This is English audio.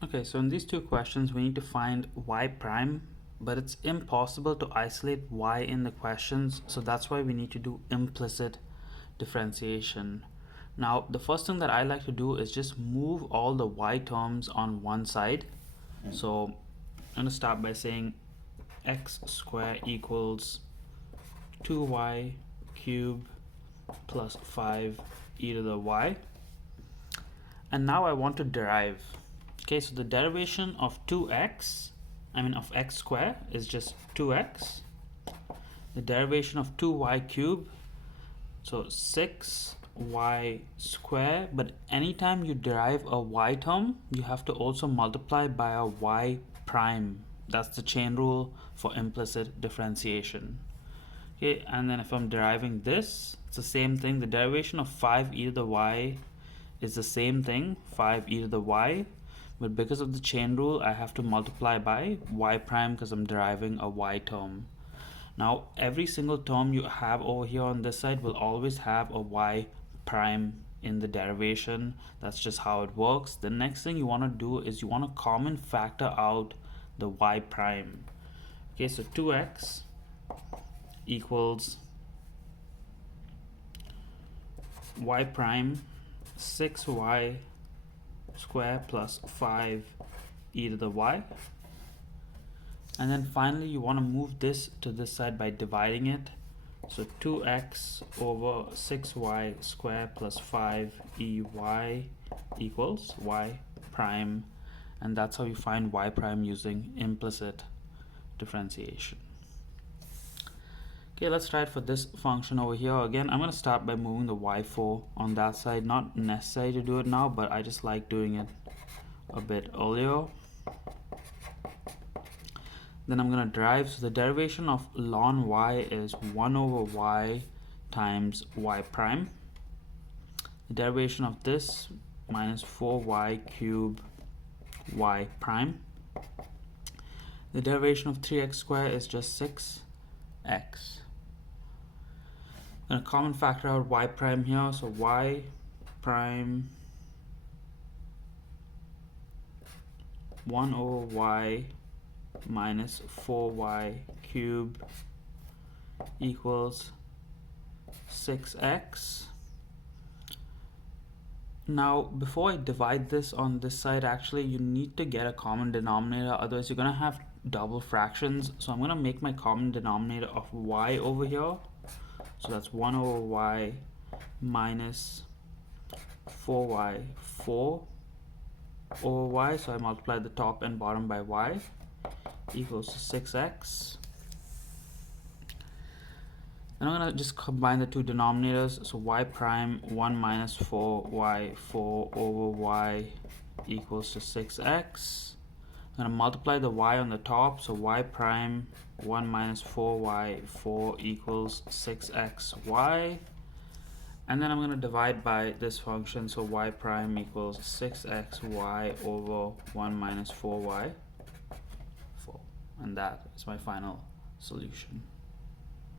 Okay, so in these two questions, we need to find y prime, but it's impossible to isolate y in the questions, so that's why we need to do implicit differentiation. Now, the first thing that I like to do is just move all the y terms on one side. So I'm going to start by saying x squared equals 2y cubed plus 5 e to the y. And now I want to derive. Okay, so the derivation of of x squared is just 2x. The derivation of 2y cubed, so 6y squared, but anytime you derive a y term, you have to also multiply by a y prime. That's the chain rule for implicit differentiation. Okay, and then if I'm deriving this, it's the same thing. The derivation of 5e to the y is the same thing, 5e to the y, but because of the chain rule, I have to multiply by y prime because I'm deriving a y term. Now, every single term you have over here on this side will always have a y prime in the derivation. That's just how it works. The next thing you want to do is you want to common factor out the y prime. Okay, so 2x equals y prime 6y squared plus 5 e to the y. And then finally you want to move this to this side by dividing it. So 2x over 6y squared plus 5 ey equals y prime. And that's how you find y prime using implicit differentiation. Okay, let's try it for this function over here. Again, I'm going to start by moving the y4 on that side. Not necessary to do it now, but I just like doing it a bit earlier. Then I'm going to derive. So the derivation of ln y is 1 over y times y prime. The derivation of this minus 4y cubed y prime. The derivation of 3x squared is just 6x. I'm going to common factor out y prime here. So y prime 1 over y minus 4y cubed equals 6x. Now, before I divide this on this side, actually, you need to get a common denominator. Otherwise, you're going to have double fractions. So I'm going to make my common denominator of y over here. So that's 1 over y minus 4y, 4 over y. So I multiply the top and bottom by y equals to 6x. Then I'm going to just combine the two denominators. So y prime 1 minus 4y, 4 over y equals to 6x. I'm going to multiply the y on the top. So y prime 1 minus 4y, 4 equals 6xy. And then I'm going to divide by this function. So y prime equals 6xy over 1 minus 4y, 4. And that is my final solution.